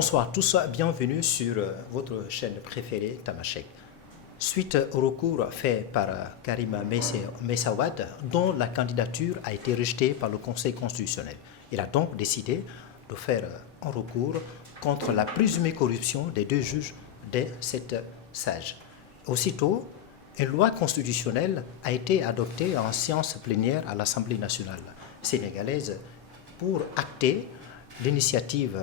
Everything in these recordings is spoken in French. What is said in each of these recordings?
Bonsoir à tous, bienvenue sur votre chaîne préférée Tamashek. Suite au recours fait par Karima Messawad, dont la candidature a été rejetée par le Conseil constitutionnel. Il a donc décidé de faire un recours contre la présumée corruption des deux juges de cette sage. Aussitôt, une loi constitutionnelle a été adoptée en séance plénière à l'Assemblée nationale sénégalaise pour acter l'initiative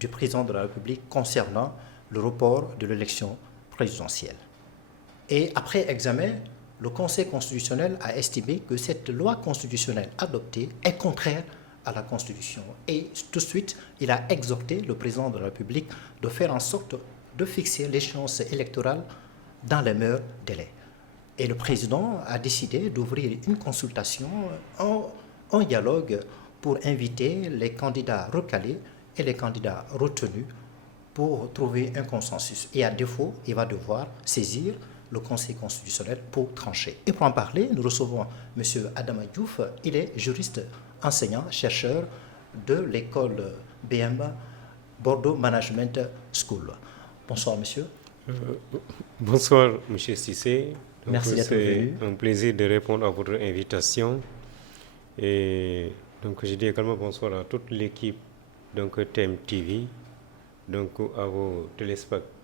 du président de la République concernant le report de l'élection présidentielle. Et après examen, le Conseil constitutionnel a estimé que cette loi constitutionnelle adoptée est contraire à la Constitution. Et tout de suite, il a exhorté le président de la République de faire en sorte de fixer l'échéance électorale dans les meilleurs délais. Et le président a décidé d'ouvrir une consultation, un dialogue pour inviter les candidats recalés et les candidats retenus pour trouver un consensus. Et à défaut, il va devoir saisir le Conseil constitutionnel pour trancher. Et pour en parler, nous recevons M. Adama Diouf. Il est juriste, enseignant, chercheur de l'école BM Bordeaux Management School. Bonsoir, monsieur. Bonsoir, monsieur Cissé. Merci d'être venu. C'est un plaisir de répondre à votre invitation. Et donc, je dis également bonsoir à toute l'équipe TEM TV, donc à vos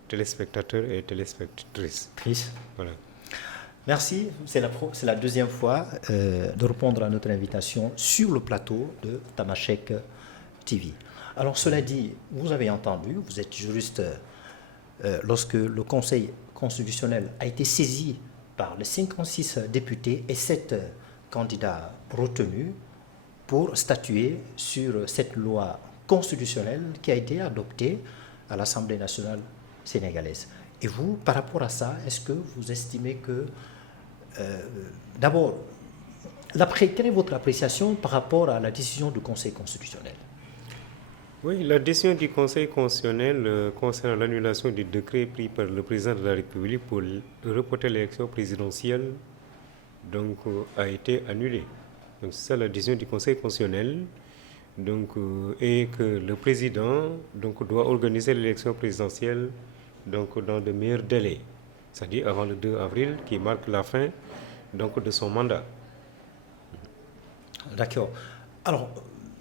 téléspectateurs et téléspectatrices. Voilà. Merci, c'est la deuxième fois de répondre à notre invitation sur le plateau de Tamashek TV. Alors cela dit, vous avez entendu, vous êtes juriste, lorsque le Conseil constitutionnel a été saisi par les 56 députés et 7 candidats retenus pour statuer sur cette loi constitutionnelle qui a été adoptée à l'Assemblée nationale sénégalaise. Et vous, par rapport à ça, est-ce que vous estimez que, d'abord, quelle est votre appréciation par rapport à la décision du Conseil constitutionnel? Oui, la décision du Conseil constitutionnel concernant l'annulation du décret pris par le président de la République pour reporter l'élection présidentielle a été annulée. Donc c'est ça la décision du Conseil constitutionnel. Et que le président doit organiser l'élection présidentielle dans de meilleurs délais, c'est-à-dire avant le 2 avril qui marque la fin de son mandat. D'accord. Alors,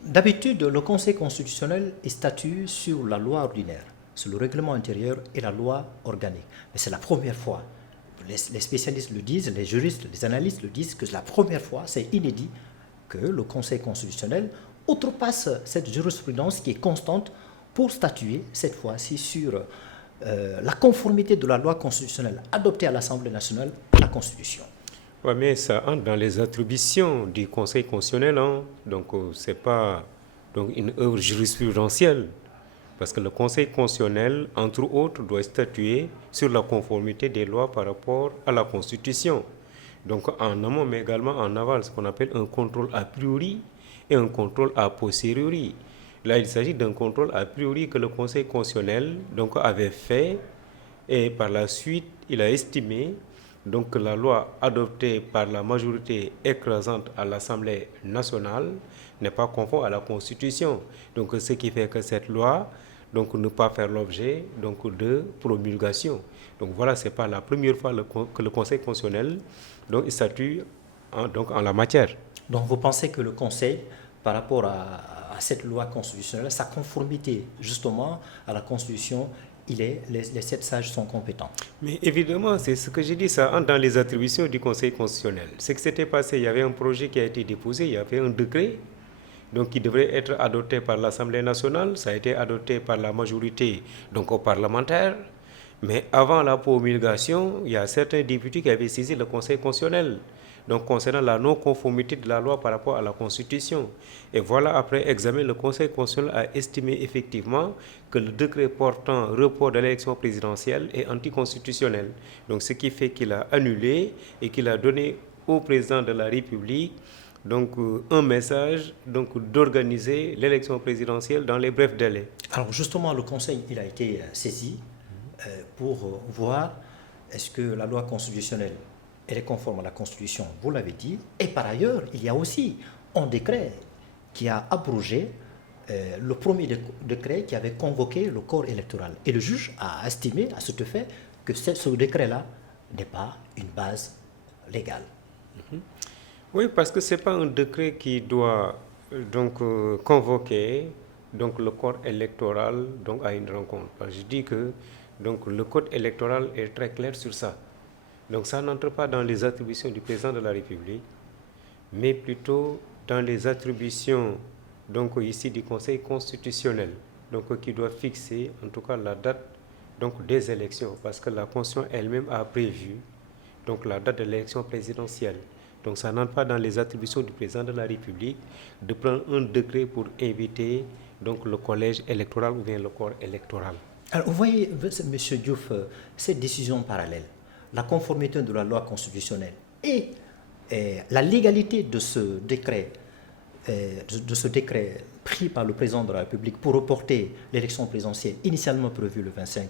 d'habitude, le Conseil constitutionnel statue sur la loi ordinaire, sur le règlement intérieur et la loi organique. Mais c'est la première fois, les spécialistes le disent, les juristes, les analystes le disent, que c'est la première fois, c'est inédit, que le Conseil constitutionnel outrepasse cette jurisprudence qui est constante pour statuer cette fois-ci sur la conformité de la loi constitutionnelle adoptée à l'Assemblée nationale à la Constitution. Oui, mais ça entre dans les attributions du Conseil constitutionnel, ce n'est pas une œuvre jurisprudentielle, parce que le Conseil constitutionnel, entre autres, doit statuer sur la conformité des lois par rapport à la Constitution. Donc en amont, mais également en aval, ce qu'on appelle un contrôle a priori et un contrôle a posteriori. Là, il s'agit d'un contrôle a priori que le Conseil constitutionnel avait fait, et par la suite, il a estimé que la loi adoptée par la majorité écrasante à l'Assemblée nationale n'est pas conforme à la Constitution. Donc ce qui fait que cette loi ne pas faire l'objet de promulgation. Donc voilà, ce n'est pas la première fois que le Conseil constitutionnel statue en la matière. Donc vous pensez que le Conseil, par rapport à cette loi constitutionnelle, sa conformité justement à la Constitution, les 7 sages sont compétents? Mais évidemment, c'est ce que j'ai dit, ça entre dans les attributions du Conseil constitutionnel. Ce qui s'était passé, il y avait un projet qui a été déposé, il y avait un décret qui devrait être adopté par l'Assemblée nationale. Ça a été adopté par la majorité aux parlementaires. Mais avant la promulgation, il y a certains députés qui avaient saisi le Conseil constitutionnel concernant la non-conformité de la loi par rapport à la Constitution. Et voilà, après examen, le Conseil constitutionnel a estimé effectivement que le décret portant report de l'élection présidentielle est anticonstitutionnel. Donc ce qui fait qu'il a annulé et qu'il a donné au président de la République un message d'organiser l'élection présidentielle dans les brefs délais. Alors justement, le Conseil il a été saisi pour voir est-ce que la loi constitutionnelle elle est conforme à la Constitution, vous l'avez dit. Et par ailleurs, il y a aussi un décret qui a abrogé le premier décret qui avait convoqué le corps électoral. Et le juge a estimé à ce fait que ce décret-là n'est pas une base légale. Oui, parce que ce n'est pas un décret qui doit convoquer le corps électoral à une rencontre. Parce que je dis que le code électoral est très clair sur ça. Donc ça n'entre pas dans les attributions du président de la République, mais plutôt dans les attributions ici du Conseil constitutionnel, qui doit fixer en tout cas la date des élections, parce que la Constitution elle-même a prévu la date de l'élection présidentielle. Donc ça n'entre pas dans les attributions du président de la République de prendre un décret pour inviter le collège électoral ou bien le corps électoral. Alors vous voyez, M. Diouf, cette décision parallèle, la conformité de la loi constitutionnelle et la légalité de ce décret, pris par le président de la République pour reporter l'élection présidentielle initialement prévue le 25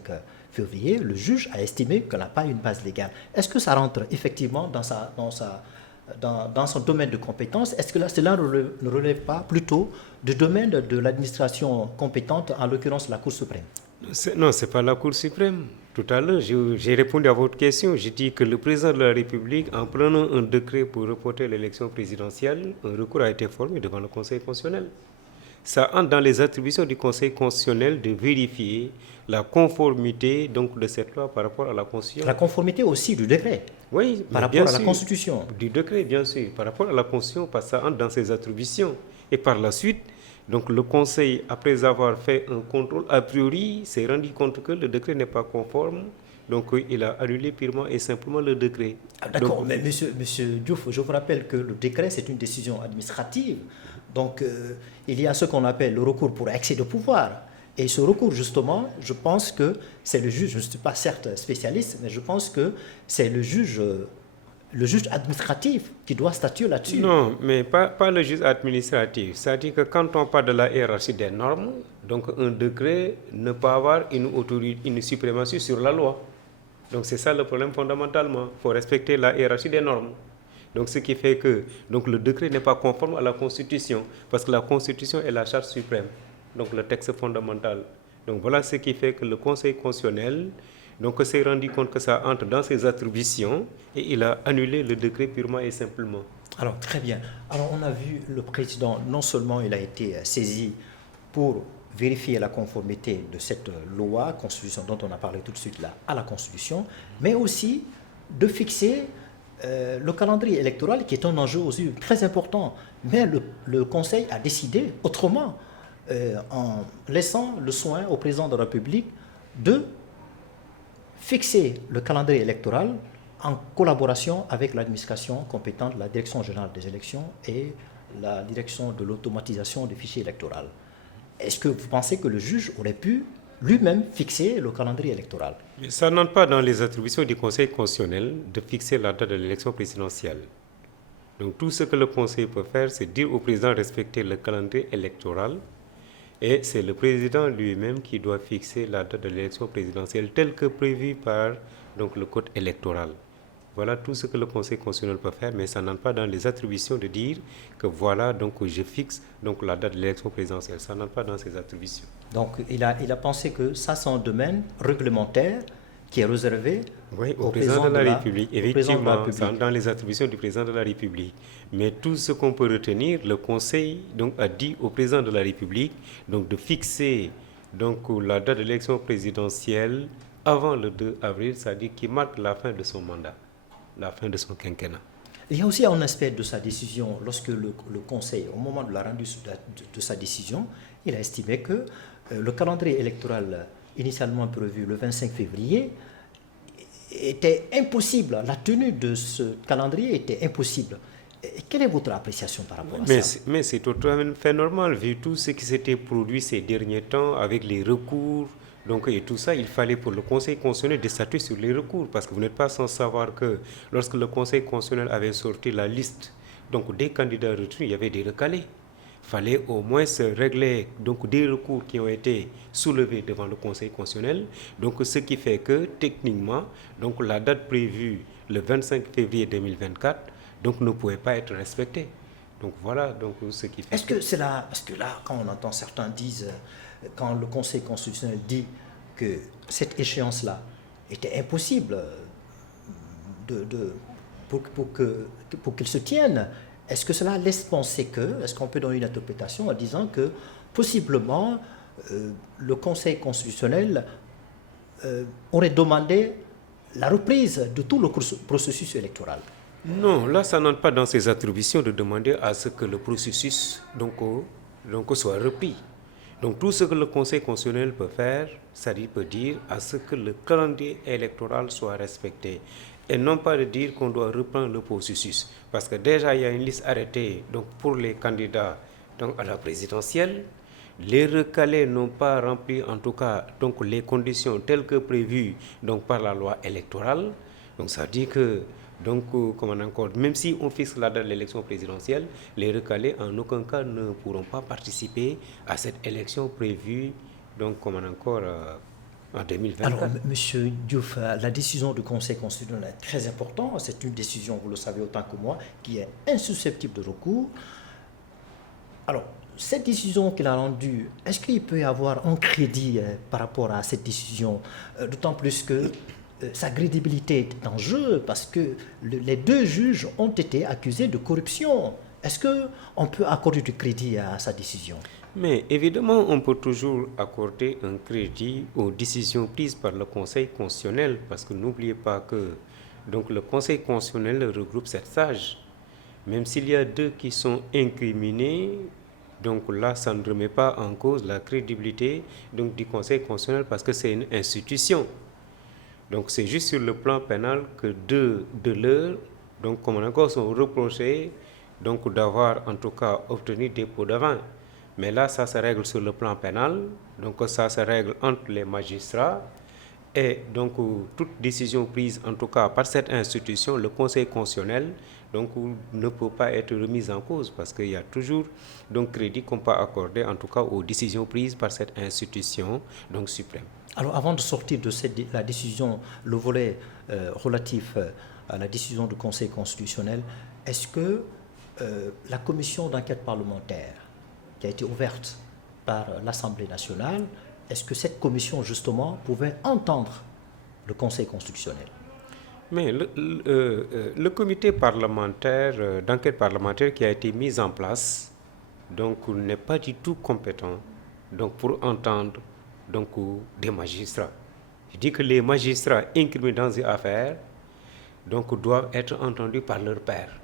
février, le juge a estimé qu'elle n'a pas une base légale. Est-ce que ça rentre effectivement dans son domaine de compétence? Est-ce que cela ne relève pas plutôt du domaine de l'administration compétente, en l'occurrence la Cour suprême? Non, ce n'est pas la Cour suprême. Tout à l'heure, j'ai répondu à votre question. J'ai dit que le président de la République, en prenant un décret pour reporter l'élection présidentielle, un recours a été formé devant le Conseil constitutionnel. Ça entre dans les attributions du Conseil constitutionnel de vérifier la conformité de cette loi par rapport à la Constitution. La conformité aussi du décret. Oui, par rapport à la Constitution. Du décret, bien sûr, par rapport à la Constitution, parce que ça entre dans ses attributions. Et par la suite, le Conseil, après avoir fait un contrôle a priori, s'est rendu compte que le décret n'est pas conforme. Donc, il a annulé purement et simplement le décret. D'accord, mais monsieur Diouf, je vous rappelle que le décret, c'est une décision administrative. Donc, il y a ce qu'on appelle le recours pour excès de pouvoir. Et ce recours, justement, je pense que c'est le juge, je ne suis pas certes spécialiste, mais je pense que c'est le juge administratif qui doit statuer là-dessus. Non, mais pas le juge administratif. C'est-à-dire que quand on parle de la hiérarchie des normes, un décret ne peut avoir une suprématie sur la loi. Donc c'est ça le problème fondamentalement. Il faut respecter la hiérarchie des normes. Donc ce qui fait que le décret n'est pas conforme à la Constitution, parce que la Constitution est la charte suprême, le texte fondamental. Donc voilà ce qui fait que le Conseil constitutionnel s'est rendu compte que ça entre dans ses attributions et il a annulé le décret purement et simplement. Alors très bien. Alors on a vu le président, non seulement il a été saisi pour vérifier la conformité de cette loi, constitution dont on a parlé tout de suite là, à la Constitution, mais aussi de fixer le calendrier électoral qui est un enjeu aussi très important. Mais le Conseil a décidé autrement, en laissant le soin au président de la République de fixer le calendrier électoral en collaboration avec l'administration compétente, la Direction générale des élections et la Direction de l'automatisation des fichiers électoraux. Est-ce que vous pensez que le juge aurait pu lui-même fixer le calendrier électoral? Ça n'entre pas dans les attributions du Conseil constitutionnel de fixer la date de l'élection présidentielle. Donc tout ce que le Conseil peut faire, c'est dire au président de respecter le calendrier électoral, et c'est le président lui-même qui doit fixer la date de l'élection présidentielle telle que prévue par le code électoral. Voilà tout ce que le Conseil constitutionnel peut faire, mais ça n'entre pas dans les attributions de dire que voilà, je fixe la date de l'élection présidentielle. Ça n'entre pas dans ses attributions. Donc il a pensé que ça, c'est un domaine réglementaire qui est réservé au président de la République. Effectivement, ça entre dans les attributions du président de la République. Mais tout ce qu'on peut retenir, le Conseil a dit au président de la République de fixer la date de l'élection présidentielle avant le 2 avril, c'est-à-dire qui marque la fin de son mandat, la fin de son quinquennat. Il y a aussi un aspect de sa décision, lorsque le Conseil, au moment de la rendu de sa décision, il a estimé que le calendrier électoral initialement prévu le 25 février était impossible. La tenue de ce calendrier était impossible. Et quelle est votre appréciation par rapport à ça? Mais c'est tout à fait normal, vu tout ce qui s'était produit ces derniers temps avec les recours. Et tout ça, il fallait pour le Conseil constitutionnel de statuer sur les recours, parce que vous n'êtes pas sans savoir que lorsque le Conseil constitutionnel avait sorti la liste des candidats retenus, il y avait des recalés. Il fallait au moins se régler des recours qui ont été soulevés devant le Conseil constitutionnel. Ce qui fait que techniquement, la date prévue le 25 février 2024 ne pouvait pas être respectée. Donc voilà donc, ce qui fait Est-ce que c'est là, parce que là, quand on entend certains disent, quand le Conseil constitutionnel dit que cette échéance-là était impossible de, pour qu'il se tienne, est-ce que cela laisse penser que, est-ce qu'on peut donner une interprétation en disant que possiblement le Conseil constitutionnel aurait demandé la reprise de tout le processus électoral? Non, là, ça n'entre pas dans ses attributions de demander à ce que le processus soit repris. Donc tout ce que le Conseil constitutionnel peut faire, c'est-à-dire peut dire à ce que le calendrier électoral soit respecté. Et non pas de dire qu'on doit reprendre le processus. Parce que déjà, il y a une liste arrêtée donc, pour les candidats donc, à la présidentielle. Les recalés n'ont pas rempli en tout cas donc, les conditions telles que prévues donc, par la loi électorale. Donc ça dit que donc, même si on fixe la date de l'élection présidentielle, les recalés en aucun cas ne pourront pas participer à cette élection prévue donc, en 2024. Alors, M. Diouf, la décision du Conseil constitutionnel est très importante. C'est une décision, vous le savez autant que moi, qui est insusceptible de recours. Alors, cette décision qu'il a rendue, est-ce qu'il peut y avoir un crédit par rapport à cette décision, d'autant plus que sa crédibilité est en jeu parce que les deux juges ont été accusés de corruption. Est-ce qu'on peut accorder du crédit à sa décision? Mais évidemment, on peut toujours accorder un crédit aux décisions prises par le Conseil constitutionnel parce que n'oubliez pas que donc, le Conseil constitutionnel regroupe 7 sages. Même s'il y a 2 qui sont incriminés, donc là, ça ne remet pas en cause la crédibilité donc, du Conseil constitutionnel parce que c'est une institution. Donc c'est juste sur le plan pénal que 2 de leurs, donc comme encore, sont reprochés donc d'avoir en tout cas obtenu des pots de vin. Mais là, ça se règle sur le plan pénal, donc ça se règle entre les magistrats. Et donc toute décision prise en tout cas par cette institution, le Conseil constitutionnel, donc ne peut pas être remise en cause parce qu'il y a toujours donc crédit qu'on peut accorder en tout cas aux décisions prises par cette institution donc suprême. Alors avant de sortir de la décision, le volet relatif à la décision du Conseil constitutionnel, est-ce que la commission d'enquête parlementaire qui a été ouverte par l'Assemblée nationale, est-ce que cette commission justement pouvait entendre le Conseil constitutionnel? Mais le comité parlementaire, d'enquête parlementaire qui a été mis en place donc, n'est pas du tout compétent donc, pour entendre donc, des magistrats. Je dis que les magistrats incriminés dans une affaire donc, doivent être entendus par leur pairs,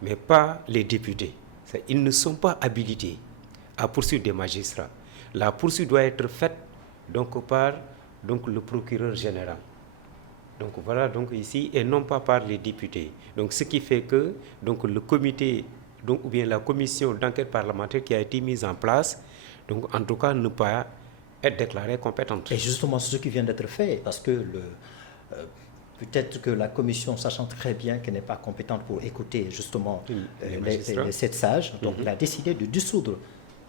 mais pas les députés. Ils ne sont pas habilités à poursuivre des magistrats. La poursuite doit être faite donc, par donc, le procureur général. Donc voilà, donc ici, et non pas par les députés. Donc ce qui fait que donc, le comité, donc, ou bien la commission d'enquête parlementaire qui a été mise en place, donc en tout cas ne peut pas être déclarée compétente. Et justement, c'est ce qui vient d'être fait, parce que peut-être que la commission, sachant très bien qu'elle n'est pas compétente pour écouter justement les 7 sages, donc elle a décidé de dissoudre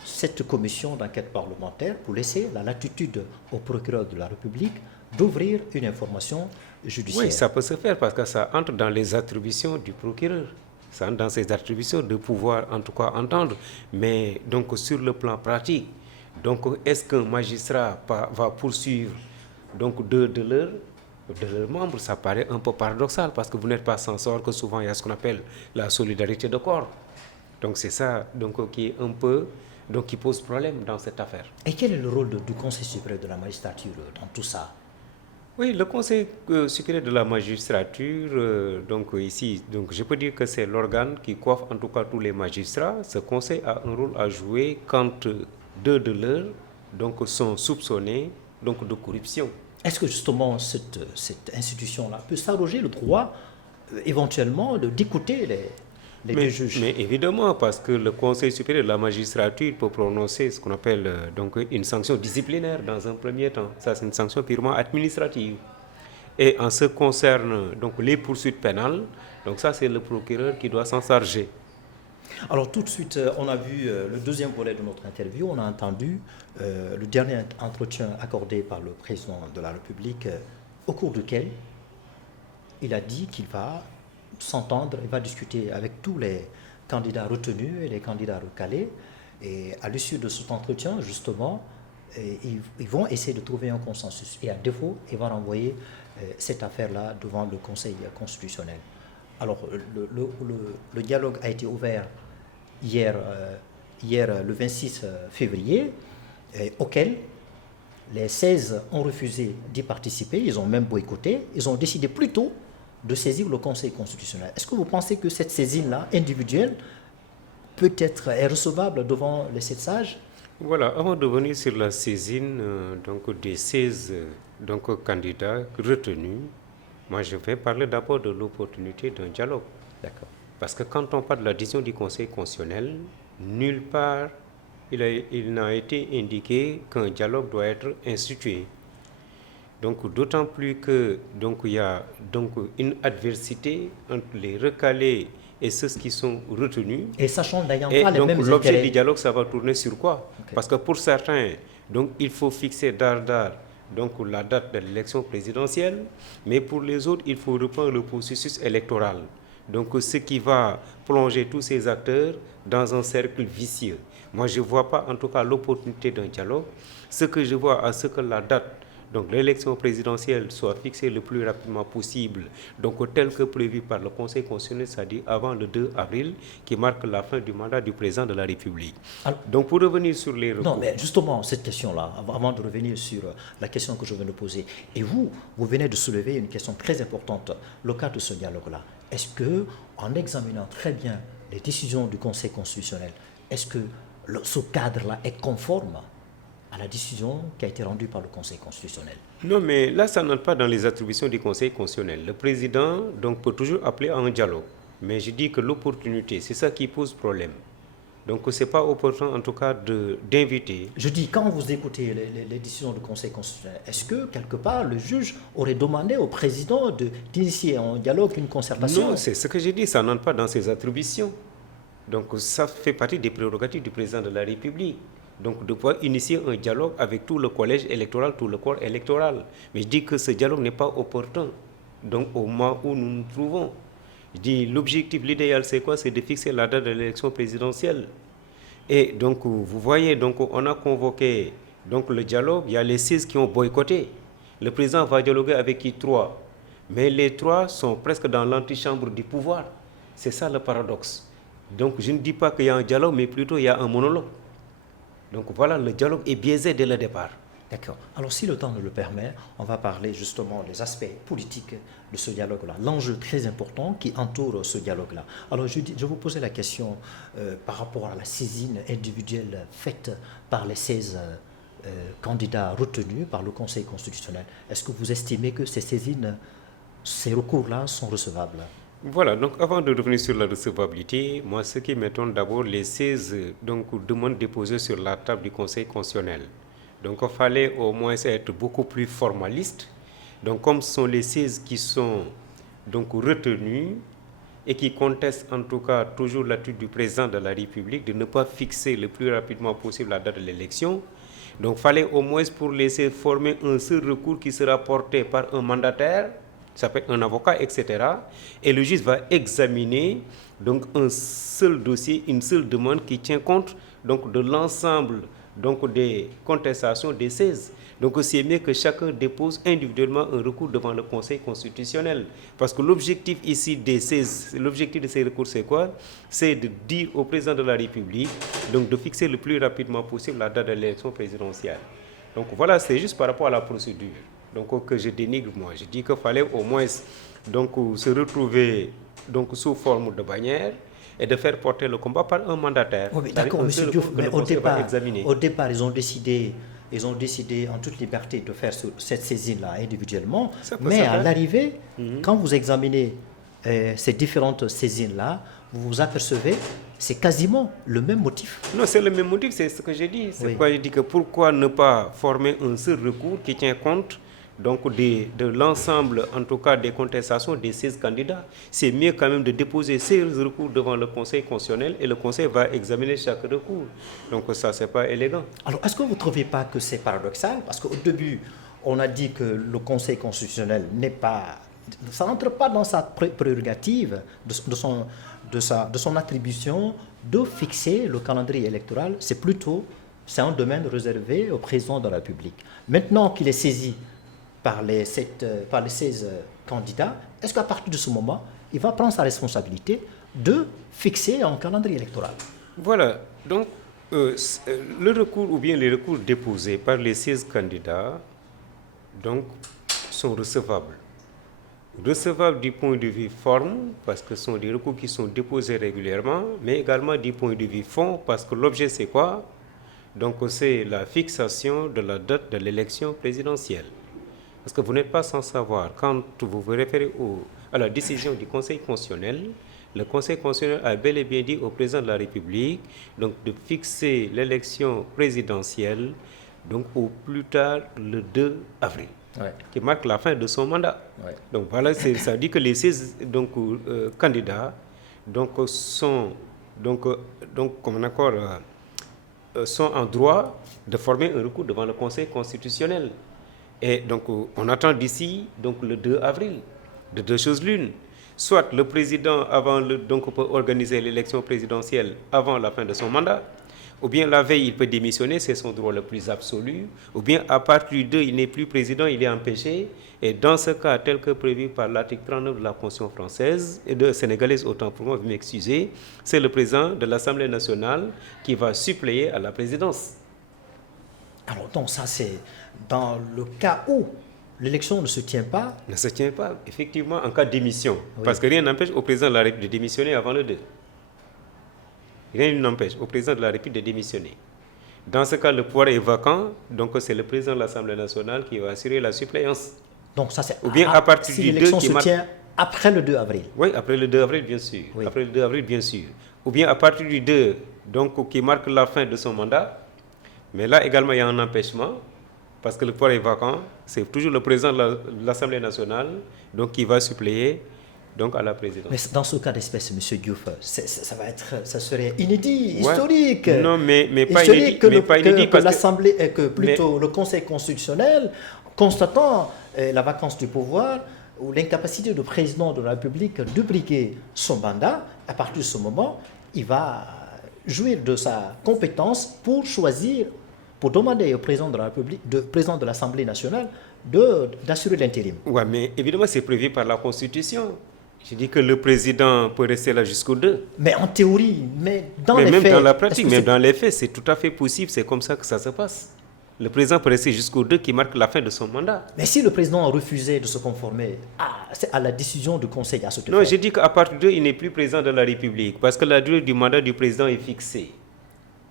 cette commission d'enquête parlementaire pour laisser la latitude au procureur de la République d'ouvrir une information judiciaire. Oui, ça peut se faire parce que ça entre dans les attributions du procureur. Ça entre dans ses attributions de pouvoir en tout cas entendre. Mais donc sur le plan pratique, donc est-ce qu'un magistrat va poursuivre donc deux de leurs membres? Ça paraît un peu paradoxal parce que vous n'êtes pas sans savoir que souvent il y a ce qu'on appelle la solidarité de corps. Donc c'est ça donc, qui est un peu qui pose problème dans cette affaire. Et quel est le rôle du Conseil supérieur de la magistrature dans tout ça? Oui, le Conseil supérieur de la magistrature, donc ici, donc je peux dire que c'est l'organe qui coiffe en tout cas tous les magistrats. Ce Conseil a un rôle à jouer quand 2 de leurs donc, sont soupçonnés donc, de corruption. Est-ce que justement cette institution-là peut s'arroger le droit éventuellement d'écouter les deux juges? Mais évidemment, parce que le Conseil supérieur de la magistrature peut prononcer ce qu'on appelle donc une sanction disciplinaire dans un premier temps. Ça, c'est une sanction purement administrative. Et en ce qui concerne donc, les poursuites pénales, donc ça, c'est le procureur qui doit s'en charger. Alors tout de suite, on a vu le deuxième volet de notre interview, on a entendu le dernier entretien accordé par le président de la République, au cours duquel il a dit qu'il va s'entendre, il va discuter avec tous candidats retenus et les candidats recalés. Et à l'issue de cet entretien, justement, ils vont essayer de trouver un consensus. Et à défaut, ils vont renvoyer cette affaire-là devant le Conseil constitutionnel. Alors, le dialogue a été ouvert hier, le 26 février, auquel les 16 ont refusé d'y participer, ils ont même boycotté, ils ont décidé plutôt de saisir le Conseil constitutionnel. Est-ce que vous pensez que cette saisine-là, individuelle, peut-être est recevable devant les 7 sages? Voilà, avant de venir sur la saisine des 16 candidats retenus, moi je vais parler d'abord de l'opportunité d'un dialogue. D'accord. Parce que quand on parle de la décision du Conseil constitutionnel, nulle part il n'a été indiqué qu'un dialogue doit être institué. Donc d'autant plus que il y a une adversité entre les recalés et ceux qui sont retenus. Et sachant d'ailleurs pas les mêmes intérêts. L'objet du dialogue, ça va tourner sur quoi? Okay. Parce que pour certains, il faut fixer la date de l'élection présidentielle, mais pour les autres, il faut reprendre le processus électoral. Donc ce qui va plonger tous ces acteurs dans un cercle vicieux. Moi, je ne vois pas en tout cas l'opportunité d'un dialogue. Ce que je vois, à ce que la date l'élection présidentielle soit fixée le plus rapidement possible, tel que prévu par le Conseil constitutionnel, c'est-à-dire avant le 2 avril, qui marque la fin du mandat du président de la République. Alors, donc pour revenir sur les recours... Non, mais justement, cette question-là, avant de revenir sur la question que je viens de poser, et vous venez de soulever une question très importante, le cas de ce dialogue-là. Est-ce que, en examinant très bien les décisions du Conseil constitutionnel, est-ce que ce cadre-là est conforme à la décision qui a été rendue par le Conseil constitutionnel? Non, mais là, ça n'entre pas dans les attributions du Conseil constitutionnel. Le président peut toujours appeler à un dialogue. Mais je dis que l'opportunité, c'est ça qui pose problème. Donc, ce n'est pas opportun, en tout cas, d'inviter. Je dis, quand vous écoutez les décisions du Conseil constitutionnel, est-ce que, quelque part, le juge aurait demandé au président d'initier un dialogue, une concertation? Non, c'est ce que j'ai dit, ça n'entre pas dans ses attributions. Donc, ça fait partie des prérogatives du président de la République. Donc, de pouvoir initier un dialogue avec tout le collège électoral, tout le corps électoral. Mais je dis que ce dialogue n'est pas opportun. Donc, au moment où nous nous trouvons, je dis l'objectif, l'idéal, c'est quoi? C'est de fixer la date de l'élection présidentielle. Et donc, vous voyez, on a convoqué le dialogue. Il y a les 6 qui ont boycotté. Le président va dialoguer avec qui? 3. Mais les 3 sont presque dans l'antichambre du pouvoir. C'est ça le paradoxe. Donc, je ne dis pas qu'il y a un dialogue, mais plutôt il y a un monologue. Donc voilà, le dialogue est biaisé dès le départ. D'accord. Alors si le temps nous le permet, on va parler justement des aspects politiques de ce dialogue-là, l'enjeu très important qui entoure ce dialogue-là. Alors je vous posais la question par rapport à la saisine individuelle faite par les 16 candidats retenus par le Conseil constitutionnel. Est-ce que vous estimez que ces saisines, ces recours-là sont recevables? Voilà, donc avant de revenir sur la recevabilité, moi ce qui m'étonne d'abord, les 16 demandes déposées sur la table du Conseil constitutionnel. Donc il fallait au moins être beaucoup plus formaliste. Donc comme ce sont les 16 qui sont retenus et qui contestent en tout cas toujours l'attitude du président de la République de ne pas fixer le plus rapidement possible la date de l'élection, donc il fallait au moins pour laisser former un seul recours qui sera porté par un mandataire, ça peut être un avocat, etc. Et le juge va examiner un seul dossier, une seule demande qui tient compte de l'ensemble des contestations des 16. Donc c'est mieux que chacun dépose individuellement un recours devant le Conseil constitutionnel. Parce que l'objectif ici l'objectif de ces recours, c'est quoi? C'est de dire au président de la République de fixer le plus rapidement possible la date de l'élection présidentielle. Donc voilà, c'est juste par rapport à la procédure. Que je dénigre moi. Je dis qu'il fallait au moins se retrouver sous forme de bannière et de faire porter le combat par un mandataire. Oui, d'accord, M. Diouf, mais au départ, ils ont décidé en toute liberté de faire cette saisine-là individuellement, mais à l'arrivée, quand vous examinez ces différentes saisines-là, vous vous apercevez c'est quasiment le même motif. Non, c'est le même motif, c'est ce que j'ai dit. C'est pourquoi je dis que pourquoi ne pas former un seul recours qui tient compte de l'ensemble, en tout cas des contestations des 16 candidats. C'est mieux quand même de déposer 16 recours devant le Conseil constitutionnel et le Conseil va examiner chaque recours. Donc ça, c'est pas élégant. Alors, est-ce que vous ne trouvez pas que c'est paradoxal? Parce qu'au début, on a dit que le Conseil constitutionnel ça n'entre pas dans sa prérogative, de son attribution de fixer le calendrier électoral, c'est un domaine réservé au président de la République. Maintenant qu'il est saisi par les 16 candidats, est-ce qu'à partir de ce moment, il va prendre sa responsabilité de fixer un calendrier électoral? Voilà, donc le recours ou bien les recours déposés par les 16 candidats donc, sont recevables. Recevables du point de vue forme, parce que ce sont des recours qui sont déposés régulièrement, mais également du point de vue fond, parce que l'objet c'est quoi? Donc c'est la fixation de la date de l'élection présidentielle. Parce que vous n'êtes pas sans savoir, quand vous vous référez à la décision du Conseil constitutionnel, le Conseil constitutionnel a bel et bien dit au président de la République donc, de fixer l'élection présidentielle donc, au plus tard le 2 avril, qui marque la fin de son mandat. Donc voilà, ça dit que les 16 candidats sont sont en droit de former un recours devant le Conseil constitutionnel. Et donc on attend d'ici donc le 2 avril, de deux choses l'une. Soit le président peut organiser l'élection présidentielle avant la fin de son mandat, ou bien la veille il peut démissionner, c'est son droit le plus absolu, ou bien à partir du 2 il n'est plus président, il est empêché, et dans ce cas tel que prévu par l'article 39 de la Constitution française, et de sénégalaise autant pour moi, vous m'excusez, c'est le président de l'Assemblée nationale qui va suppléer à la présidence. Alors donc ça c'est dans le cas où l'élection ne se tient pas. Ne se tient pas, effectivement, en cas de démission. Oui. Parce que rien n'empêche au président de la République de démissionner avant le 2. Rien n'empêche au président de la République de démissionner. Dans ce cas, le pouvoir est vacant, donc c'est le président de l'Assemblée nationale qui va assurer la suppléance. Donc ça c'est ou bien à partir si du 2 l'élection se tient après le 2 avril. Oui, après le 2 avril, bien sûr. Oui. Après le 2 avril, bien sûr. Ou bien à partir du 2, donc qui marque la fin de son mandat. Mais là également, il y a un empêchement. Parce que le pouvoir est vacant, c'est toujours le président de l'Assemblée nationale donc, qui va suppléer donc, à la présidence. Mais dans ce cas d'espèce, M. Diouf, ça serait inédit, historique. Non, mais pas inédit. Que l'Assemblée, le Conseil constitutionnel, constatant la vacance du pouvoir ou l'incapacité du président de la République de briguer son mandat, à partir de ce moment, il va jouir de sa compétence pour choisir, pour demander au président de la République, président de l'Assemblée nationale, d'assurer l'intérim. Oui, mais évidemment, c'est prévu par la Constitution. Je dis que le président peut rester là jusqu'au 2. Mais en théorie, mais dans les même faits... dans la pratique, même dans les faits, c'est tout à fait possible, c'est comme ça que ça se passe. Le président peut rester jusqu'au 2 qui marque la fin de son mandat. Mais si le président a refusé de se conformer à la décision du Conseil à ce Non, je dis qu'à partir de 2, il n'est plus président de la République, parce que la durée du mandat du président est fixée.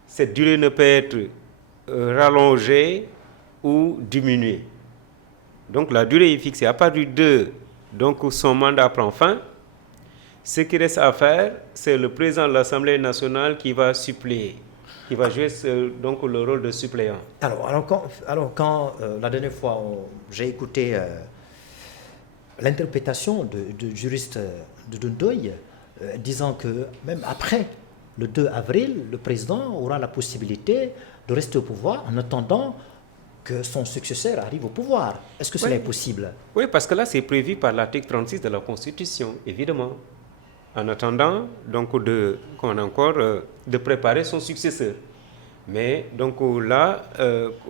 Cette durée ne peut être rallongée ou diminuée. Donc la durée est fixée. À partir du 2, donc son mandat prend fin. Ce qui reste à faire, c'est le président de l'Assemblée nationale qui va suppléer, qui va jouer donc le rôle de suppléant. Alors quand la dernière fois j'ai écouté l'interprétation du juriste de Ndoye disant que même après le 2 avril, le président aura la possibilité de rester au pouvoir en attendant que son successeur arrive au pouvoir. Est-ce que cela est possible? Oui, parce que là, c'est prévu par l'article 36 de la Constitution, évidemment. En attendant, donc, de préparer son successeur. Mais, donc, là,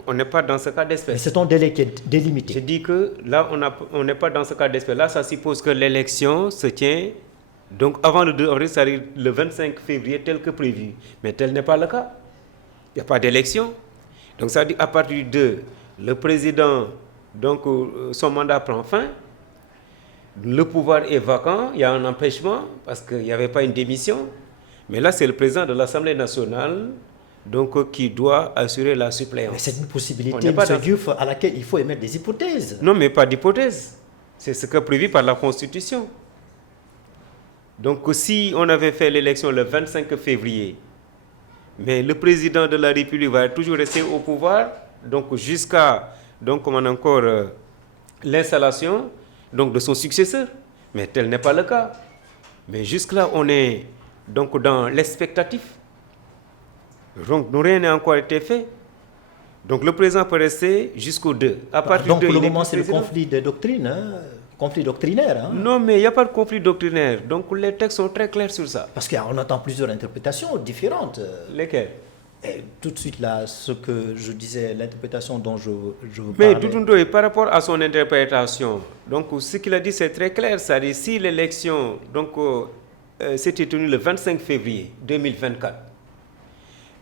on n'est pas dans ce cas d'espèce. Mais c'est un délai qui est délimité. Je dis que là, on n'est pas dans ce cas d'espèce. Là, ça suppose que l'élection se tient donc avant le 2 avril, c'est-à-dire le 25 février, tel que prévu. Mais tel n'est pas le cas. Il n'y a pas d'élection. Donc ça veut dire à partir du 2, le président, donc son mandat prend fin, le pouvoir est vacant, il y a un empêchement parce qu'il n'y avait pas une démission. Mais là, c'est le président de l'Assemblée nationale donc, qui doit assurer la suppléance. Mais c'est une possibilité, M. Diouf, à laquelle il faut émettre des hypothèses. Non, mais pas d'hypothèse. C'est ce qui est prévu par la Constitution. Donc si on avait fait l'élection le 25 février, mais le président de la République va toujours rester au pouvoir, donc jusqu'à l'installation donc de son successeur. Mais tel n'est pas le cas. Mais jusque-là, on est donc dans l'expectatif. Donc rien n'a encore été fait. Donc le président peut rester jusqu'au 2. À partir donc de pour le moment, c'est le conflit des doctrines conflit doctrinaire. Hein? Non, mais il n'y a pas de conflit doctrinaire. Donc les textes sont très clairs sur ça. Parce qu'on entend plusieurs interprétations différentes. Lesquelles? Et tout de suite là, ce que je disais, l'interprétation dont je vous Mais parlais. Doutoundoy, par rapport à son interprétation, donc ce qu'il a dit c'est très clair. C'est-à-dire si l'élection s'était tenue le 25 février 2024,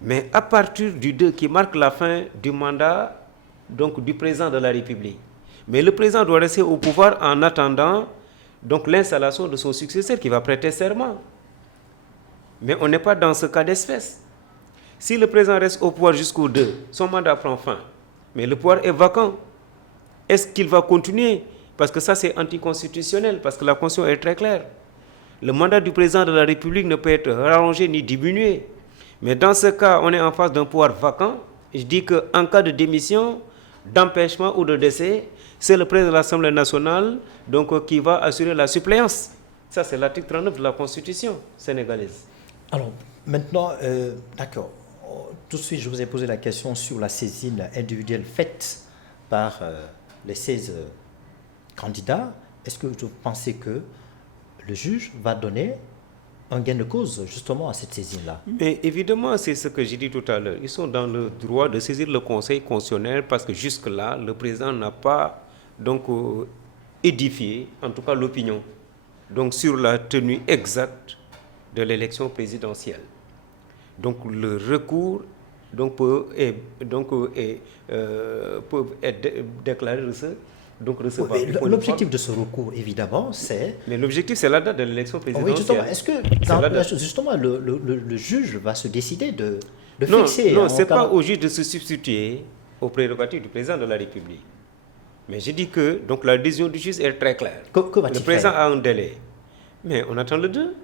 mais à partir du 2 qui marque la fin du mandat donc, du président de la République, mais le président doit rester au pouvoir en attendant donc, l'installation de son successeur qui va prêter serment. Mais on n'est pas dans ce cas d'espèce. Si le président reste au pouvoir jusqu'au 2, son mandat prend fin, mais le pouvoir est vacant. Est-ce qu'il va continuer? Parce que ça, c'est anticonstitutionnel, parce que la Constitution est très claire. Le mandat du président de la République ne peut être rallongé ni diminué. Mais dans ce cas, on est en face d'un pouvoir vacant. Je dis qu'en cas de démission, d'empêchement ou de décès, c'est le président de l'Assemblée nationale donc, qui va assurer la suppléance. Ça, c'est l'article 39 de la Constitution sénégalaise. Alors, maintenant, d'accord. Tout de suite, je vous ai posé la question sur la saisine individuelle faite par les 16 candidats. Est-ce que vous pensez que le juge va donner un gain de cause justement à cette saisine-là? Mais évidemment, c'est ce que j'ai dit tout à l'heure. Ils sont dans le droit de saisir le Conseil constitutionnel parce que jusque-là, le président n'a pas donc, édifié, en tout cas l'opinion, donc sur la tenue exacte de l'élection présidentielle. Donc le recours donc, peut être déclaré recevable. L'objectif de ce recours, évidemment, c'est... Mais l'objectif, c'est la date de l'élection présidentielle. Oui, justement. Est-ce que justement, le juge va se décider de fixer... Non, ce n'est pas au juge de se substituer aux prérogatives du président de la République. Mais je dis que donc, la décision du juge est très claire. Que va-t-il Le président faire? a un délai. Mais on attend le 2.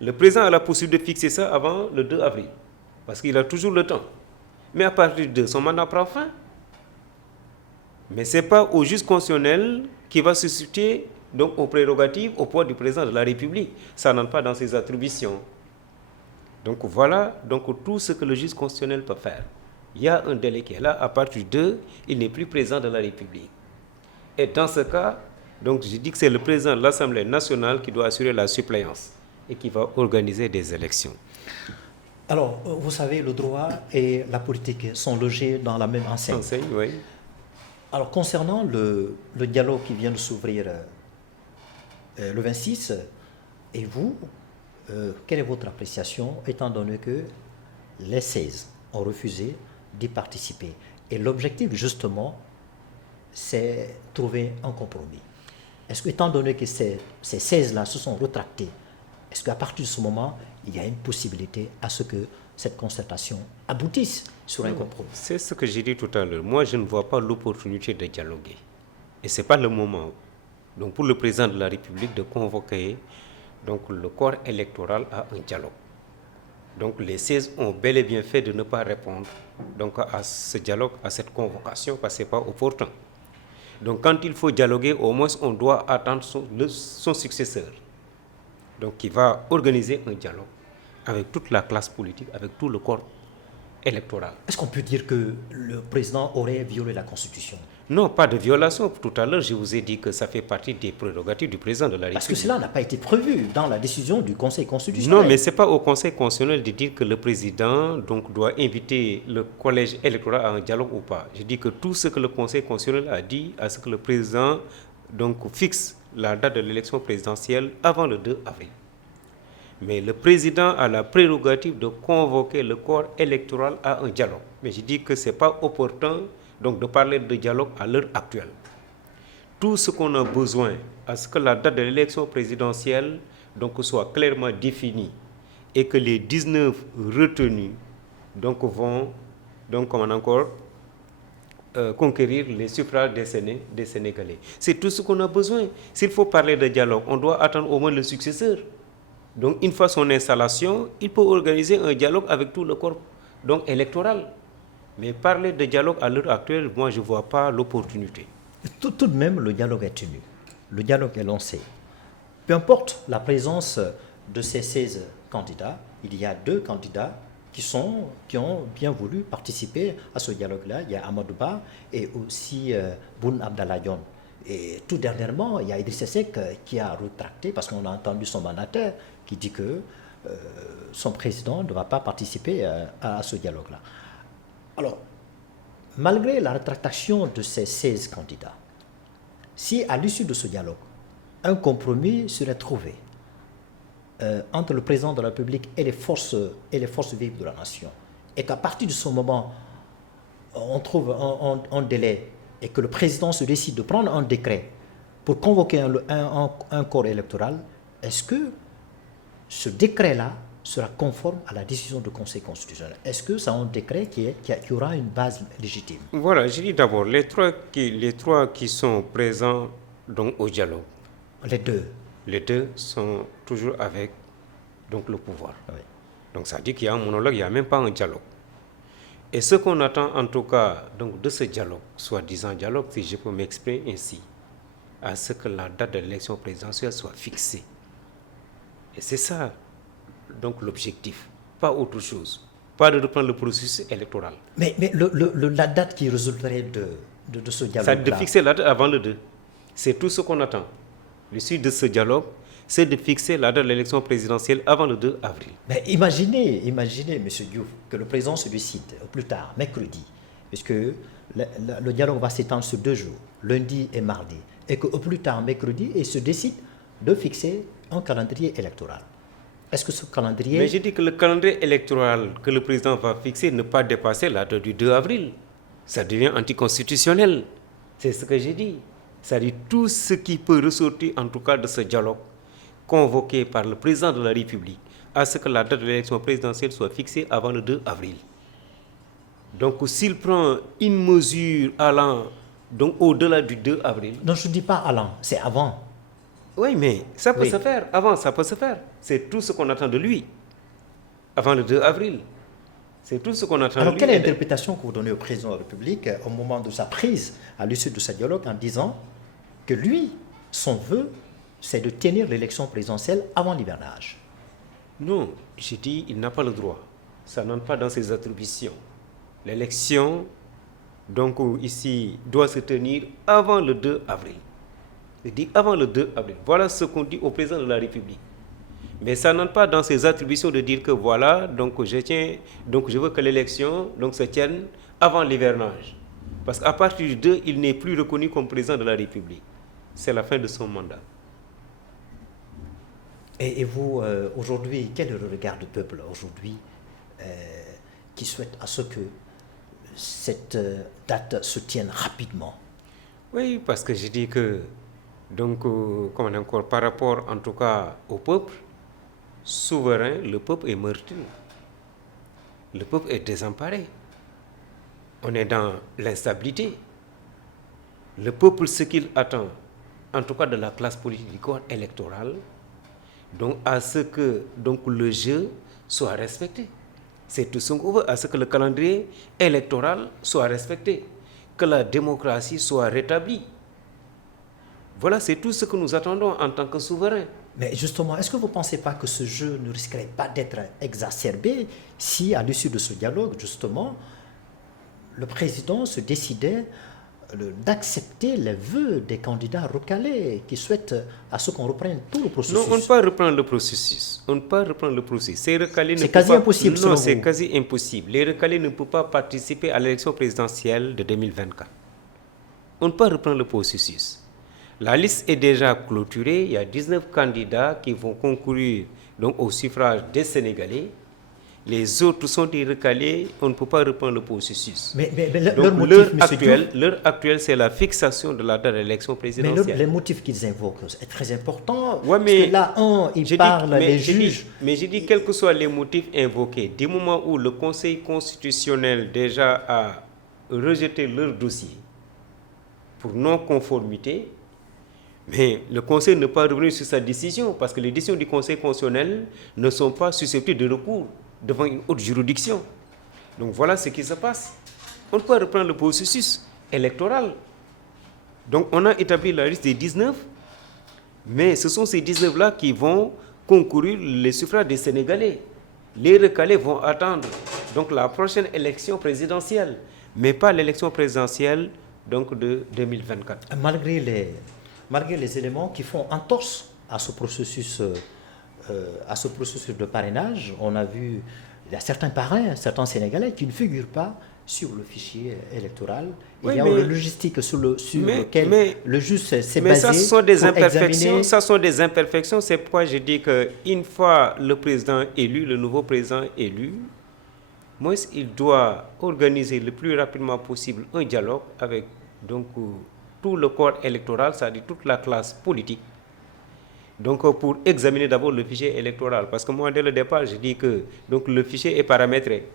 Le président a la possibilité de fixer ça avant le 2 avril. Parce qu'il a toujours le temps. Mais à partir du 2, son mandat prend fin. Mais ce n'est pas au juge constitutionnel qui va se substituer donc, aux prérogatives, au pouvoir du président de la République. Ça n'entre pas dans ses attributions. Donc voilà donc, tout ce que le juge constitutionnel peut faire. Il y a un délai qui est là. À partir du 2, il n'est plus président de la République. Et dans ce cas, donc, je dis que c'est le président de l'Assemblée nationale qui doit assurer la suppléance et qui va organiser des élections. Alors, vous savez, le droit et la politique sont logés dans la même enseigne. Oui. Alors, concernant le dialogue qui vient de s'ouvrir le 26, et vous, quelle est votre appréciation, étant donné que les 16 ont refusé d'y participer? Et l'objectif, justement, c'est trouver un compromis. Est-ce que, étant donné que ces 16-là se sont rétractés, est-ce qu'à partir de ce moment, il y a une possibilité à ce que cette concertation aboutisse sur un compromis? C'est ce que j'ai dit tout à l'heure. Moi, je ne vois pas l'opportunité de dialoguer. Et ce n'est pas le moment donc, pour le président de la République de convoquer donc, le corps électoral à un dialogue. Donc les 16 ont bel et bien fait de ne pas répondre donc, à ce dialogue, à cette convocation, parce que ce n'est pas opportun. Donc quand il faut dialoguer, au moins on doit attendre son successeur, donc qui va organiser un dialogue avec toute la classe politique, avec tout le corps électoral. Est-ce qu'on peut dire que le président aurait violé la Constitution? Non, pas de violation. Tout à l'heure, je vous ai dit que ça fait partie des prérogatives du président de la République. Parce que cela n'a pas été prévu dans la décision du Conseil constitutionnel. Non, mais ce n'est pas au Conseil constitutionnel de dire que le président donc, doit inviter le collège électoral à un dialogue ou pas. Je dis que tout ce que le Conseil constitutionnel a dit, à ce que le président donc, fixe la date de l'élection présidentielle avant le 2 avril. Mais le président a la prérogative de convoquer le corps électoral à un dialogue. Mais je dis que ce n'est pas opportun donc, de parler de dialogue à l'heure actuelle. Tout ce qu'on a besoin, à ce que la date de l'élection présidentielle donc, soit clairement définie et que les 19 retenus donc, vont donc, conquérir les suffrages des Sénégalais. C'est tout ce qu'on a besoin. S'il faut parler de dialogue, on doit attendre au moins le successeur. Donc, une fois son installation, il peut organiser un dialogue avec tout le corps donc, électoral. Mais parler de dialogue à l'heure actuelle, moi, je ne vois pas l'opportunité. Tout de même, le dialogue est tenu. Le dialogue est lancé. Peu importe la présence de ces 16 candidats, il y a 2 candidats qui ont bien voulu participer à ce dialogue-là. Il y a Amadou Ba et aussi Boun Abdallah Dionne. Et tout dernièrement, il y a Idrissa Seck qui a retracté, parce qu'on a entendu son mandataire qui dit que son président ne va pas participer à ce dialogue-là. Alors, malgré la rétractation de ces 16 candidats, si à l'issue de ce dialogue, un compromis serait trouvé entre le président de la République et les forces vives de la nation, et qu'à partir de ce moment, on trouve un délai et que le président se décide de prendre un décret pour convoquer un corps électoral, est-ce que ce décret-là sera conforme à la décision du Conseil constitutionnel? Est-ce que c'est un décret qui aura une base légitime? Voilà, je dis d'abord, les trois qui sont présents donc, au dialogue. Les deux sont toujours avec donc, le pouvoir. Oui. Donc ça dit qu'il y a un monologue, il n'y a même pas un dialogue. Et ce qu'on attend en tout cas donc, de ce dialogue, soi-disant dialogue, si je peux m'exprimer ainsi, à ce que la date de l'élection présidentielle soit fixée. Et c'est ça, donc l'objectif, pas autre chose. Pas de reprendre le processus électoral. Mais la date qui résulterait de ce dialogue-là... C'est de fixer la date avant le 2. C'est tout ce qu'on attend. L'issue de ce dialogue, c'est de fixer la date de l'élection présidentielle avant le 2 avril. Mais imaginez, M. Diouf, que le président se décide au plus tard, mercredi, puisque le dialogue va s'étendre sur 2 jours, lundi et mardi, et qu'au plus tard, mercredi, il se décide de fixer un calendrier électoral. Est-ce que ce calendrier... Mais je dis que le calendrier électoral que le président va fixer ne pas dépasser la date du 2 avril. Ça devient anticonstitutionnel. C'est ce que j'ai dit. C'est-à-dire tout ce qui peut ressortir en tout cas de ce dialogue convoqué par le président de la République à ce que la date de l'élection présidentielle soit fixée avant le 2 avril. Donc s'il prend une mesure allant donc au-delà du 2 avril... Non, je ne dis pas allant, c'est avant. Oui, mais ça peut se faire. Avant, ça peut se faire. C'est tout ce qu'on attend de lui. Avant le 2 avril. C'est tout ce qu'on attend de lui. Alors, quelle est l'interprétation que vous donnez au président de la République au moment de sa prise à l'issue de ce dialogue en disant que lui, son vœu, c'est de tenir l'élection présidentielle avant l'hivernage? Non, j'ai dit il n'a pas le droit. Ça n'entre pas dans ses attributions. L'élection, donc ici, doit se tenir avant le 2 avril. Je dis avant le 2 avril. Voilà ce qu'on dit au président de la République. Mais ça n'entre pas dans ses attributions de dire que voilà, donc je veux que l'élection se tienne avant l'hivernage. Parce qu'à partir du 2, il n'est plus reconnu comme président de la République. C'est la fin de son mandat. Et vous, aujourd'hui, quel est le regard du peuple aujourd'hui qui souhaite à ce que cette date se tienne rapidement? Oui, parce que je dis que par rapport en tout cas au peuple souverain, le peuple est meurtri. Le peuple est désemparé. On est dans l'instabilité. Le peuple, ce qu'il attend, en tout cas de la classe politique du corps électoral, donc à ce que le jeu soit respecté. C'est tout ce qu'on veut, à ce que le calendrier électoral soit respecté, que la démocratie soit rétablie. Voilà, c'est tout ce que nous attendons en tant que souverain. Mais justement, est-ce que vous ne pensez pas que ce jeu ne risquerait pas d'être exacerbé si, à l'issue de ce dialogue, justement, le président se décidait d'accepter les vœux des candidats recalés qui souhaitent à ce qu'on reprenne tout le processus? Non, on ne peut pas reprendre le processus. On ne peut pas reprendre le processus. C'est quasi impossible, non, c'est quasi impossible. Les recalés ne peuvent pas participer à l'élection présidentielle de 2024. On ne peut pas reprendre le processus. La liste est déjà clôturée. Il y a 19 candidats qui vont concourir au suffrage des Sénégalais. Les autres sont des recalés. On ne peut pas reprendre le processus. Mais leur motif, l'heure actuelle, c'est la fixation de la date de l'élection présidentielle. Mais les motifs qu'ils invoquent est très important. Ouais, parce que là, ils parlent des juges. Mais j'ai dit, quels que soient les motifs invoqués, du moment où le Conseil constitutionnel déjà a rejeté leur dossier pour non-conformité, mais le Conseil ne peut pas revenir sur sa décision parce que les décisions du Conseil constitutionnel ne sont pas susceptibles de recours devant une haute juridiction. Donc voilà ce qui se passe. On ne peut pas reprendre le processus électoral. Donc on a établi la liste des 19, mais ce sont ces 19-là qui vont concourir les suffrages des Sénégalais. Les recalés vont attendre donc la prochaine élection présidentielle, mais pas l'élection présidentielle donc de 2024. Malgré les éléments qui font entorse à ce processus de parrainage, on a vu, il y a certains parrains, certains Sénégalais qui ne figurent pas sur le fichier électoral. Il y a une logistique sur lequel le juge s'est basé. Mais ça, ce sont des imperfections. Examiner... Ça sont des imperfections. C'est pourquoi je dis qu'une fois le président élu, le nouveau président élu, moi, il doit organiser le plus rapidement possible un dialogue avec donc, tout le corps électoral, c'est-à-dire toute la classe politique. Donc, pour examiner d'abord le fichier électoral. Parce que moi, dès le départ, je dis que donc, le fichier est paramétré.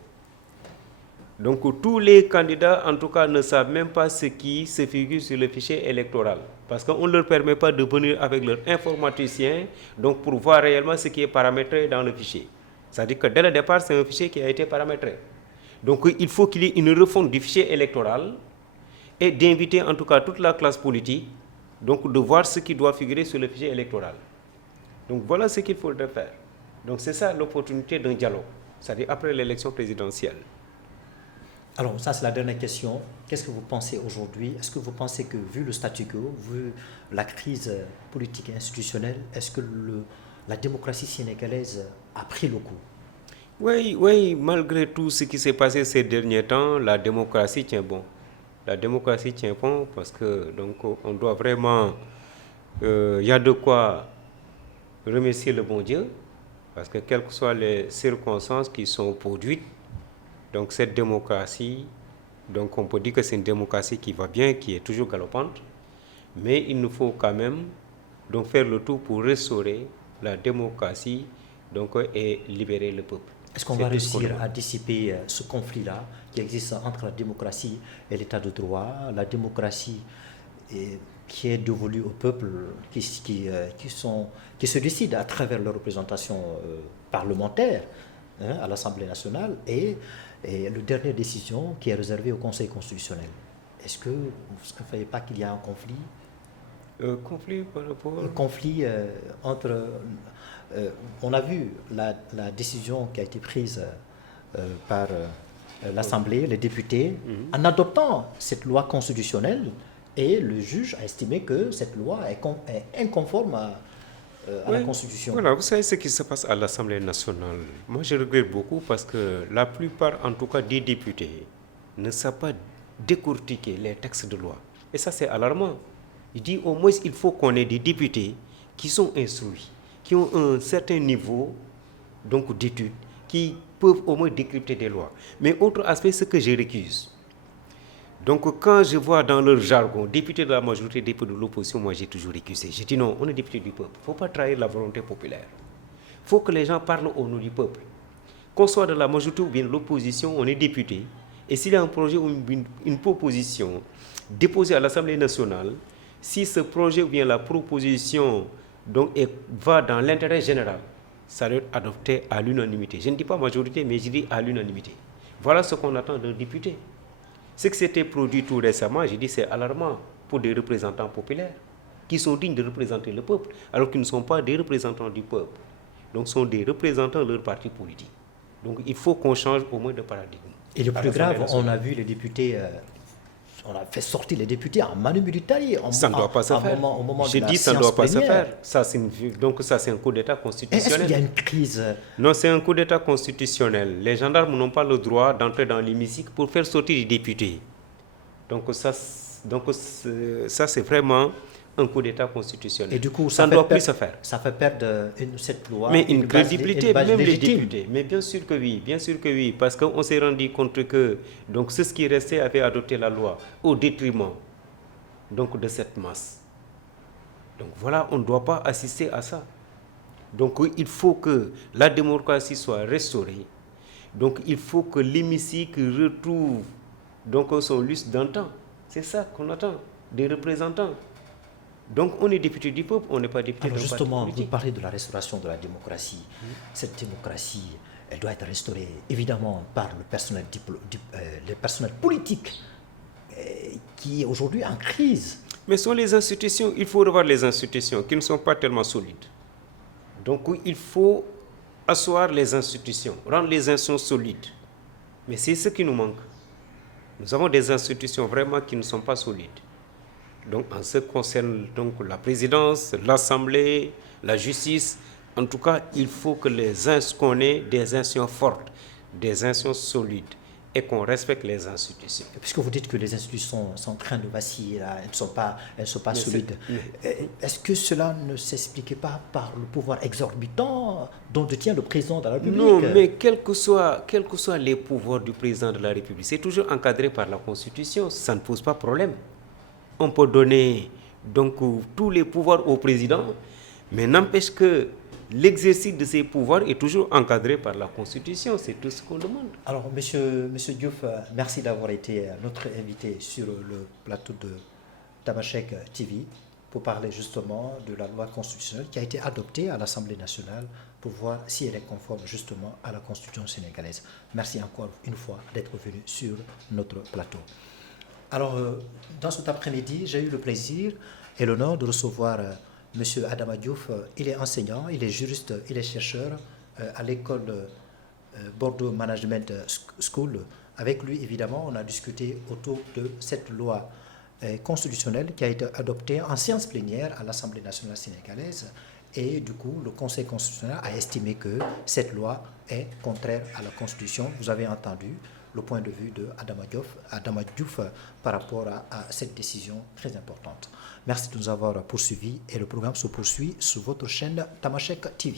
Donc, tous les candidats, en tout cas, ne savent même pas ce qui se figure sur le fichier électoral. Parce qu'on ne leur permet pas de venir avec leur informaticien donc, pour voir réellement ce qui est paramétré dans le fichier. C'est-à-dire que dès le départ, c'est un fichier qui a été paramétré. Donc, il faut qu'il y ait une refonte du fichier électoral et d'inviter en tout cas toute la classe politique donc, de voir ce qui doit figurer sur le fichier électoral. Donc, voilà ce qu'il faudrait faire. Donc, c'est ça l'opportunité d'un dialogue, c'est-à-dire après l'élection présidentielle. Alors, ça, c'est la dernière question. Qu'est-ce que vous pensez aujourd'hui? Est-ce que vous pensez que, vu le statu quo, vu la crise politique et institutionnelle, est-ce que la démocratie sénégalaise a pris le coup? Oui, malgré tout ce qui s'est passé ces derniers temps, la démocratie tient bon. La démocratie tient bon parce que donc, on doit vraiment... Il y a de quoi remercier le bon Dieu, parce que quelles que soient les circonstances qui sont produites, donc cette démocratie, donc on peut dire que c'est une démocratie qui va bien, qui est toujours galopante, mais il nous faut quand même donc faire le tout pour restaurer la démocratie donc, et libérer le peuple. Est-ce qu'on va réussir à dissiper ce conflit-là qui existe entre la démocratie et l'état de droit, la démocratie qui est dévolue au peuple, qui se décide à travers leur représentation parlementaire à l'Assemblée nationale et la dernière décision qui est réservée au Conseil constitutionnel? Est-ce que vous ne savez pas qu'il y a un conflit? Conflit par rapport... Un conflit entre... on a vu la décision qui a été prise par l'Assemblée, les députés, en adoptant cette loi constitutionnelle, et le juge a estimé que cette loi est inconforme à la Constitution. Voilà, vous savez ce qui se passe à l'Assemblée nationale. Moi, je regrette beaucoup parce que la plupart, en tout cas des députés, ne savent pas décortiquer les textes de loi. Et ça, c'est alarmant. Il dit au moins il faut qu'on ait des députés qui sont instruits, qui ont un certain niveau donc, d'études, qui peuvent au moins décrypter des lois. Mais autre aspect, ce que je récuse. Donc quand je vois dans leur jargon, député de la majorité, député de l'opposition, moi j'ai toujours récusé. J'ai dit non, on est député du peuple. Il ne faut pas trahir la volonté populaire. Il faut que les gens parlent au nom du peuple. Qu'on soit de la majorité ou bien de l'opposition, on est député. Et s'il y a un projet ou une proposition déposée à l'Assemblée nationale, si ce projet ou bien la proposition donc, va dans l'intérêt général, ça doit être adopté à l'unanimité. Je ne dis pas majorité, mais je dis à l'unanimité. Voilà ce qu'on attend d'un député. Ce qui s'était produit tout récemment, j'ai dit c'est alarmant pour des représentants populaires qui sont dignes de représenter le peuple, alors qu'ils ne sont pas des représentants du peuple. Donc, sont des représentants de leur parti politique. Donc, il faut qu'on change au moins de paradigme. Et le plus grave, on a vu les députés... on a fait sortir les députés en manu militari. Ça ne doit pas se faire. J'ai dit ça ne doit pas se faire. Donc ça, c'est un coup d'État constitutionnel. Est-ce qu'il y a une crise? Non, c'est un coup d'État constitutionnel. Les gendarmes n'ont pas le droit d'entrer dans l'hémicycle pour faire sortir les députés. Donc ça c'est vraiment un coup d'État constitutionnel. Et du coup, ça ne doit plus se faire. Ça fait perdre cette loi. Mais une crédibilité, même les légitime. députés. Mais bien sûr que oui, parce qu'on s'est rendu compte que donc, ceux qui restaient avaient adopté la loi au détriment donc, de cette masse. Donc voilà, on ne doit pas assister à ça. Donc il faut que la démocratie soit restaurée. Donc il faut que l'hémicycle retrouve donc, son lustre d'antan. C'est ça qu'on attend des représentants. Donc on est député du peuple, on n'est pas député d'un parti politique. Justement, vous parlez de la restauration de la démocratie. Cette démocratie, elle doit être restaurée évidemment par le personnel, les personnels politiques qui est aujourd'hui en crise. Mais ce sont les institutions, il faut revoir les institutions qui ne sont pas tellement solides. Donc il faut asseoir les institutions, rendre les institutions solides. Mais c'est ce qui nous manque. Nous avons des institutions vraiment qui ne sont pas solides. Donc, en ce qui concerne donc, la présidence, l'Assemblée, la justice, en tout cas, il faut que qu'on ait des institutions fortes, des institutions solides et qu'on respecte les institutions. Puisque vous dites que les institutions sont en train de vaciller, là, elles ne sont pas solides. Est-ce que cela ne s'expliquait pas par le pouvoir exorbitant dont détient le président de la République? Non, mais quels que soient les pouvoirs du président de la République, c'est toujours encadré par la Constitution, ça ne pose pas problème. On peut donner donc tous les pouvoirs au président, mais n'empêche que l'exercice de ces pouvoirs est toujours encadré par la Constitution, c'est tout ce qu'on demande. Alors, monsieur Diouf, merci d'avoir été notre invité sur le plateau de Tamashek TV pour parler justement de la loi constitutionnelle qui a été adoptée à l'Assemblée nationale pour voir si elle est conforme justement à la Constitution sénégalaise. Merci encore une fois d'être venu sur notre plateau. Alors, dans cet après-midi, j'ai eu le plaisir et l'honneur de recevoir M. Adama Diouf. Il est enseignant, il est juriste, il est chercheur à l'école Bordeaux Management School. Avec lui, évidemment, on a discuté autour de cette loi constitutionnelle qui a été adoptée en séance plénière à l'Assemblée nationale sénégalaise. Et du coup, le Conseil constitutionnel a estimé que cette loi est contraire à la Constitution. Vous avez entendu le point de vue de Adama Diouf par rapport à cette décision très importante. Merci de nous avoir poursuivis et le programme se poursuit sur votre chaîne Tamashek TV.